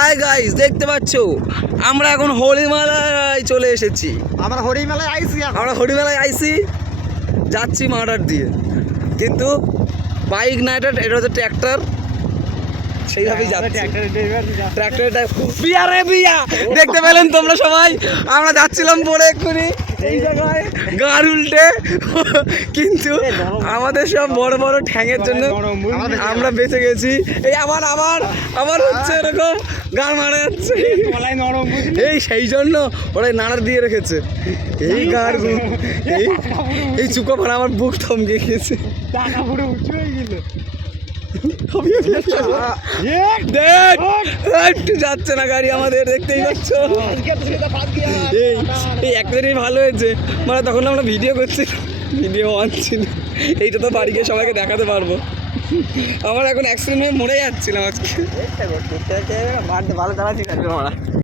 Hi guys, দেখতে পাচ্ছ আমরা এখন হরিমেলায় চলে এসেছি। আমরা হরিমেলায় আইসি যাচ্ছি মার্ডার দিয়ে, কিন্তু বাইক না, এটা হচ্ছে ট্র্যাক্টর, সেইভাবেই যাচ্ছি। ট্র্যাক্টরের বিয়া রে বিয়া দেখতে পেলেন তোমরা সবাই। আমরা যাচ্ছিলাম পরে এক্ষুনি এই জায়গায় গাড় উল্টে, কিন্তু আমাদের সব বড় বড় ঠ্যাঙের জন্য আমরা বেঁচে গেছি। এই আবার হচ্ছে এরকম গাড় মারা যাচ্ছে, এই সেই জন্য ওরাই নাড়ার দিয়ে রেখেছে এই গাড়। এই চুকো ভাড়া আমার বুক থমকে গিয়েছে। একটু যাচ্ছে না গাড়ি আমাদের, দেখতেই পাচ্ছ। এই একটা জিনিস ভালো হয়েছে, মানে তখন আমরা ভিডিও করছি, ভিডিও অন ছিল। এইটা তো বাড়ি গিয়ে সবাইকে দেখাতে পারবো। আমার এখন অ্যাক্সিডেন্ট হয়ে মরে যাচ্ছিলাম আজকে। ভালো চালাচ্ছি আমরা।